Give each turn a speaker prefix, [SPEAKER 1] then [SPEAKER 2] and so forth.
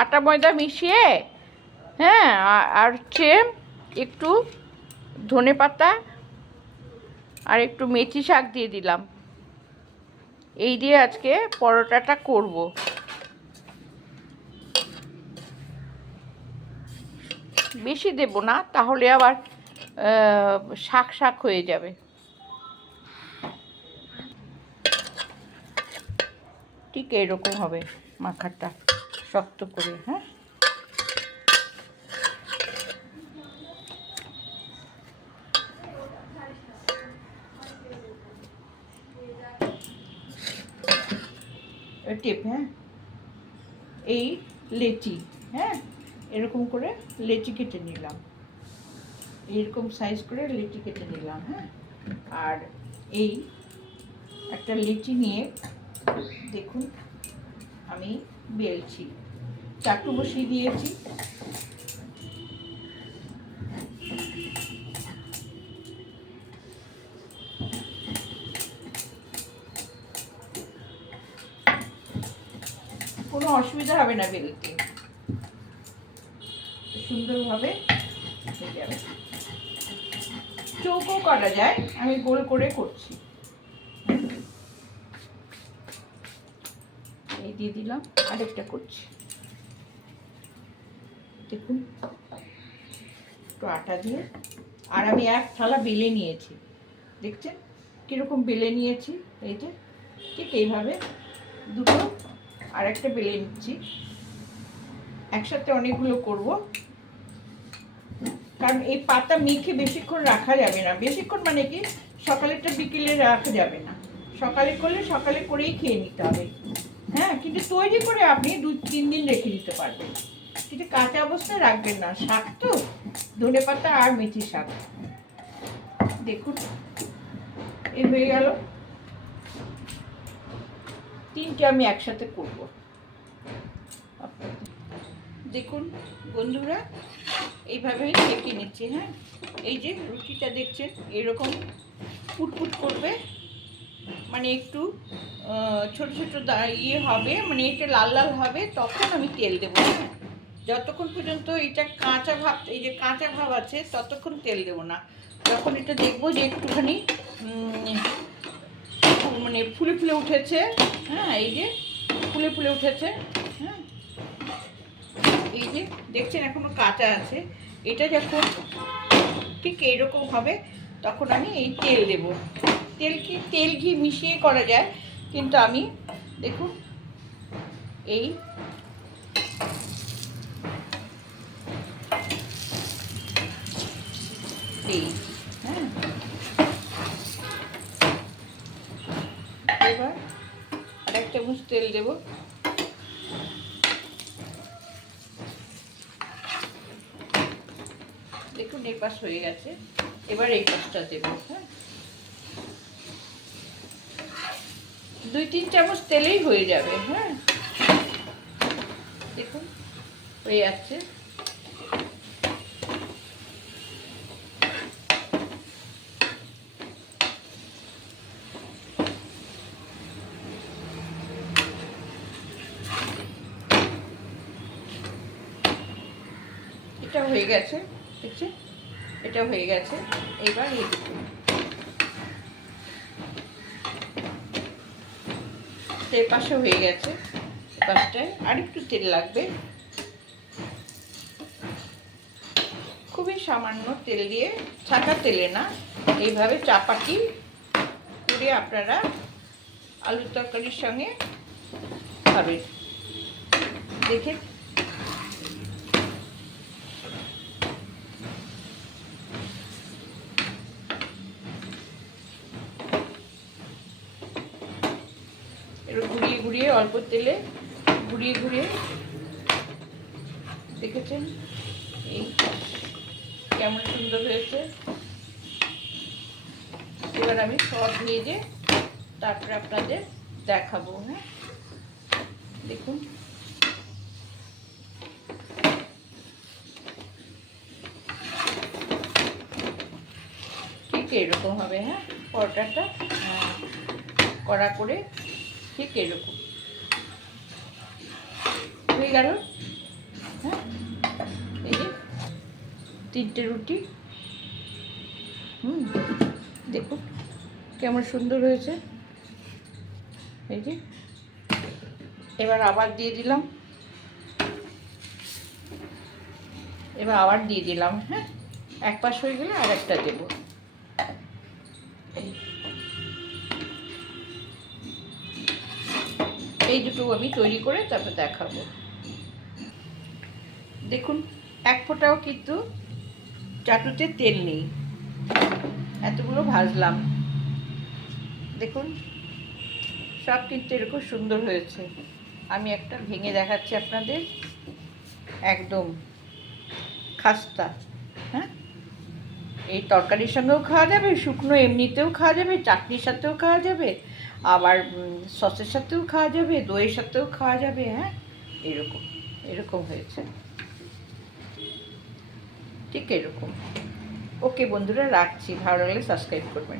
[SPEAKER 1] আটা ময়দা মিশিয়ে হ্যাঁ আর হচ্ছে একটু ধনে পাতা আর একটু মেথি শাক দিয়ে দিলাম। এই দিয়ে আজকে পরোটাটা করব। বেশি দেব না, তাহলে আবার শাক শাক হয়ে যাবে। ঠিক এরকম হবে মাখাটা শক্ত করে হ্যাঁ? টেপ হ্যাঁ? এই লেচি হ্যাঁ? এরকম করে লেচি কেটে নিলাম। এরকম সাইজ করে লিচি কেটে নিলাম হ্যাঁ? আর এই একটা লিচি নিয়ে দেখুন, আমি বেলছি। চাটু বসিয়ে দিয়েছি। কোনো অসুবিধা হবে না বেলতে সুন্দরভাবে চৌকো করা যায়, আমি গোল করে করছি। এই দিয়ে দিলাম, আরেকটা করছি। দেখুন। একটু আটা দিয়ে। আর আমি এক থালা বেলে নিয়েছি। দেখছেন? কীরকম বেলে নিয়েছি? এই যে, ঠিক এইভাবে দুটো আর একটা বেলে নিচ্ছি। একসাথে অনেকগুলো করব। কারণ এই পাতা মেখে বেশিক্ষণ রাখা যাবে না। বেশিক্ষণ মানে কি? সকালেরটা বিকেলে রাখা যাবে না। সকালে করলে সকালে করেই খেয়ে নিতে হবে। হ্যাঁ কিন্তু তৈরি করে আপনি দু তিন দিন রেখে দিতে পারবেন। কিন্তু কাঁচা অবস্থায় রাখবেন না। শাক তো, ধনে পাতা আর মেথি শাক। দেখুন এই হয়ে গেল। তিনটে আমি একসাথে করব। দেখুন, বন্ধুরা, এইভাবেই সেঁকে নিচ্ছি হ্যাঁ? এই যে রুটিটা দেখছেন, এরকম ফুটফুট করবে। মানে একটু ছোট ছোট ইয়ে হবে মানে এটা লাল লাল হবে, তখন আমি তেল দেবো। যতক্ষণ পর্যন্ত এটা কাঁচা ভাব, এই যে কাঁচা ভাব আছে, ততক্ষণ তেল দেবো না। যখন এটা দেখব যে একটুখানি মানে ফুলে ফুলে উঠেছে হ্যাঁ এই যে ফুলে ফুলে উঠেছে হ্যাঁ এই যে দেখছেন এখনও কাঁচা আছে। এটা যখন ঠিক এইরকম হবে, তখন আমি এই তেল দেব। তেল কি, তেল ঘি মিশিয়ে করা যায়, কিন্তু আমি, দেখুন, এই হ্যাঁ এবার আর এক চামচ তেল দেবো। দেখুন এই পাশ হয়ে গেছে। এবার এই পাশটা দেবো হ্যাঁ। দুই তিন চামচ তেলেই হয়ে যাবে হ্যাঁ। দেখুন, হয়ে যাচ্ছে। এটা হয়ে গেছে দেখছেন এটা হয়ে গেছে। এবার এই পাশে হয়ে গেছে। পাশটায় আরেকটু তেল লাগবে। খুবই সামান্য তেল দিয়ে, ছাকা তেলে না, এইভাবে চাপাটি করে আপনারা আলুর তরকারির সঙ্গে খাবেন। দেখে একটু ঘুরিয়ে অল্প তেলে ঘুরিয়ে ঘুরিয়ে দেখেছেন এই কেমন সুন্দর হয়েছে। এবার আমি সব ভেজে তারপরে আপনাদের দেখাবো হ্যাঁ? দেখুন। ঠিক এরকম হবে হ্যাঁ? পরোটাটা হ্যাঁ, কড়া করে ঠিক এরকম। হয়ে গেল? হ্যাঁ? এই যে, তিনটে রুটি। হুম দেখুন কেমন সুন্দর হয়েছে। এই যে, এবার আবার দিয়ে দিলাম। এবার আবার দিয়ে দিলাম হ্যাঁ? এক পাশ হয়ে গেলে আর একটা দেবো। এই এই দুটো আমি তৈরি করে তারপর দেখাবো। দেখুন, এক ফোঁটাও কিন্তু চাটুতে তেল নেই। এতগুলো ভাজলাম। দেখুন, সব কিন্তু এরকম সুন্দর হয়েছে। আমি একটা ভেঙে দেখাচ্ছি আপনাদের। একদম খাস্তা হ্যাঁ? এই তরকারির সঙ্গেও খাওয়া যাবে, শুকনো এমনিতেও খাওয়া যাবে, চাটনির সাথেও খাওয়া যাবে। আবার সসের সাথেও খাওয়া যাবে, দইয়ের সাথেও খাওয়া যাবে হ্যাঁ? এরকম এরকম হয়েছে। ঠিক এরকম। ওকে বন্ধুরা, রাখছি। ভালো লাগলে সাবস্ক্রাইব করবেন।